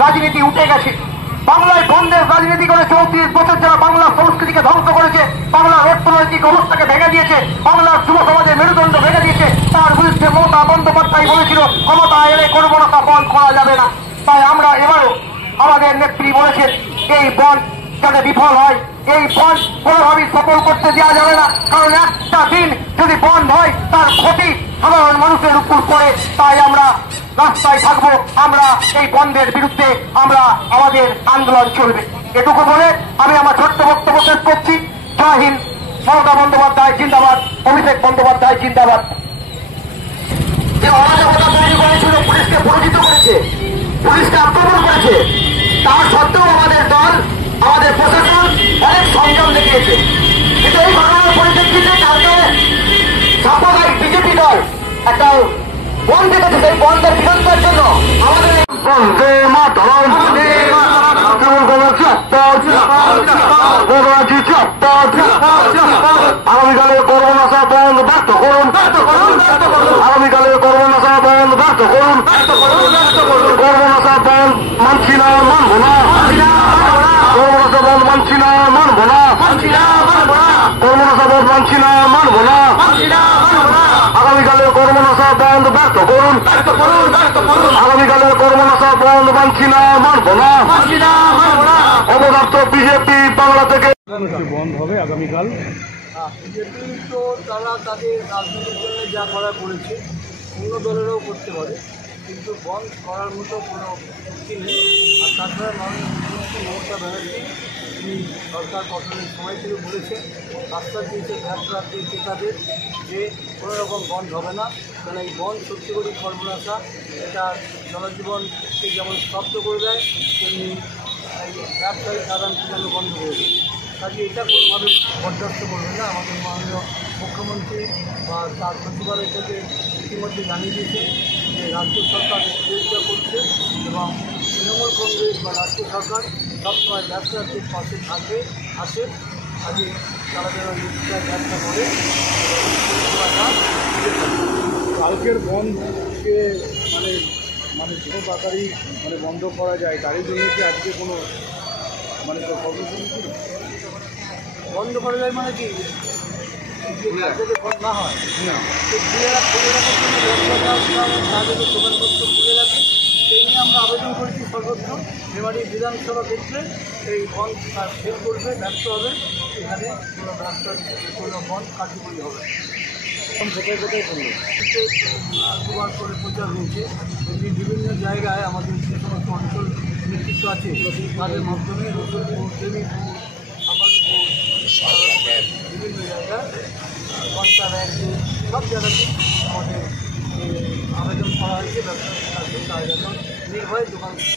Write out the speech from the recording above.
রাজনীতি উঠে গেছে। বাংলায় বন্ধের রাজনীতি করে 34 বছর যারা বাংলার সংস্কৃতিকে ধ্বংস করেছে, বাংলার অর্থনৈতিক অবস্থাকে ভেঙে দিয়েছে, বাংলার যুব সমাজের মেরুদণ্ড ভেঙে দিয়েছে, তার বিরুদ্ধে মমতা বন্দ্যোপাধ্যায় বলেছিল ক্ষমতা এলে কোনো রাস্তা বন্ধ করা যাবে না। তাই আমরা এবারও আমাদের নেত্রী বলেছেন এই বন্ধ যাতে বিফল হয়, এই বন্ধ কোনোভাবেই সফল করতে দেওয়া যাবে না। কারণ একটা দিন যদি বন্ধ হয় তার ক্ষতি সাধারণ মানুষের উপর পড়ে। তাই আমরা রাস্তায় থাকবো, আমরা এই বন্ধের বিরুদ্ধে আমরা আমাদের আন্দোলন চলবে। এটুকু বলে আমি আমার ছোট্ট বক্তব্য শেষ করছি। জয় হিন্দ। মমতা বন্দ্যোপাধ্যায় জিন্দাবাদ, অভিষেক বন্দ্যোপাধ্যায় জিন্দাবাদ। যে অরাজকতা তৈরি করেছিল, পুলিশকে পরাজিত করেছে, পুলিশকে আক্রমণ করেছে, তা সত্ত্বেও আমাদের দল, আমাদের প্রশাসন অনেক সংযম দেখিয়েছে। কিন্তু এই ঘটনার পরিপ্রেক্ষিতে কালকে সাম্প্রদায়িক বিজেপি দল একটা বন্ধ দেখেছে। সেই বন্ধের বিরোধিতার জন্য আমাদের আগামীকালে কর্মনাশা বন্ধ ব্যর্থ করুন, আগামীকালে কর্মনাশা বন্ধ ব্যর্থ করুন, কর্মনাশা বন্ধ মানছি না, মানবো না, কর্মনাশা বন্ধ মানছি না, মানবো না, কর্মনাশা বন্ধ মানছি না, মানবো না, আগামীকালে কর্মনাশা বন্ধ ব্যর্থ করুন, আগামীকালে কর্মনাশা বন্ধ মানছি না, মানবো না, অবদার্থ বিজেপি বাংলা থেকে বন্ধ হবে আগামীকাল। বিজেপি তো তারা তাদের রাজনীতির জন্য যা করা করেছে, অন্য দলেরও করতে পারে, কিন্তু বন্ধ করার মতো কোনো শক্তি নেই। আর তাছাড়া মাননীয় মুখ্যমন্ত্রী মমতা ব্যানার্জি তিনি সরকার গঠনের সময় থেকে বলেছেন, রাস্তা দিয়েছে ব্যবসায়ীদের ক্রেতাদের যে কোনো রকম বন্ধ হবে না। কারণ এই বন্ধ সত্যি করে কর্মনাশা এটা জনজীবনকে যেমন স্তব্ধ করে দেয়, তেমনি এই ব্যবসায়ী সাধারণ জন্য বন্ধ করে দেয়। কাজে এটা কোনোভাবে বরদাস্ত করবে না। আমাদের মাননীয় মুখ্যমন্ত্রী বা তার সচিবালয় থেকে ইতিমধ্যে জানিয়ে দিয়েছে যে রাজ্য সরকার বিরোধিতা করছে এবং তৃণমূল কংগ্রেস বা রাজ্য সরকার সবসময় ব্যবসায়ীদের পাশে থাকে আসে। কাজে তারা যেন নিশ্চয় ব্যবসা করে। কালকের বন্ধকে মানে মানে যত তাড়াতাড়ি মানে বন্ধ করা যায় তারই জন্য কি আজকে কোনো মানে বন্ধ করা যায় মানে কি যাতে বন্ধ না হয় না তাদের দোকানপত্র খুলে রাখে, সেই নিয়ে আমরা আবেদন করেছি সর্বত্র। মেমারি বিধানসভা ক্ষেত্রে এই বন্ধ ফেল করবে, ব্যর্থ হবে, এখানে কোনো রাস্তার কোনো বন্ধ কার্যকরী হবে। কোথায় কোথায় করলো দুবার করে প্রচার হয়েছে, এমনি বিভিন্ন জায়গায় আমাদের যে সমস্ত অঞ্চল নেতৃত্ব আছে তাদের মাধ্যমে রসুলপুর, দেবীপুর, আমাদপুর, বিভিন্ন জায়গায় ঘন্টা ব্যাংকে সব জায়গাতে আমাদের আবেদন করা হয়েছে ব্যবসায়ীদের কাছে, তারা যেন নির্ভয়ে দোকান